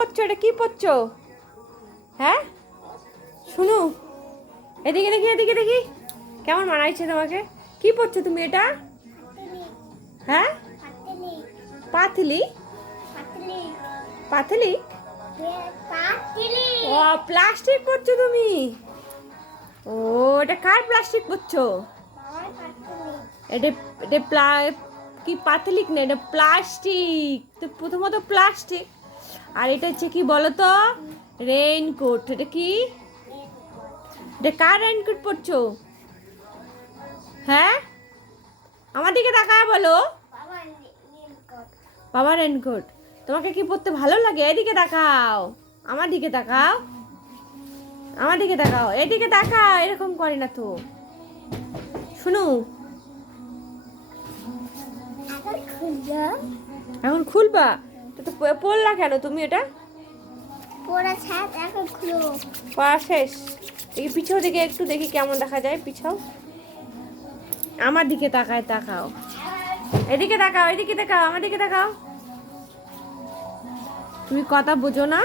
পড়ছো? এটা কি পড়ছো? হ্যাঁ? শুনু। এদিকে দেখি এদিকে দেখি। কেমন মানাইছে তোমাকে? কি পড়ছো তুমি এটা? হ্যাঁ? পাতলি। পাতলি? ও, প্লাস্টিক পড়ছো তুমি? ও, এটা কার প্লাস্টিক পড়ছো? এটা এটা প্লা কি পাতলিক না, এটা প্লাস্টিক। তো প্রথমত প্লাস্টিক। আর এটা হচ্ছে কি বলো তো রেইনকোট এটা কি? এটা কার রেইনকোট পরছো? হ্যাঁ? আমার দিকে তাকায় বলো। বাবা রেইনকোট তোমাকে কি পরতে ভালো লাগে? এদিকে তাকাও। আমার দিকে তাকাও। আমার দিকে তাকাও। এদিকে তাকাও। এরকম করে না তো। শুনু। এখন খুলবা? তো পড়লা কেন তুমি এটা? পড়া ছাদ এখন খুলো। পড়া শেষ। দেখি পিছাও দিকে একটু দেখি কেমন দেখা যায় পিছাও আমার দিকে তাকায় তাকাও। এদিকে তাকাও এদিকে তাকাও আমার দিকে তাকাও। তুমি কথা বোঝো না।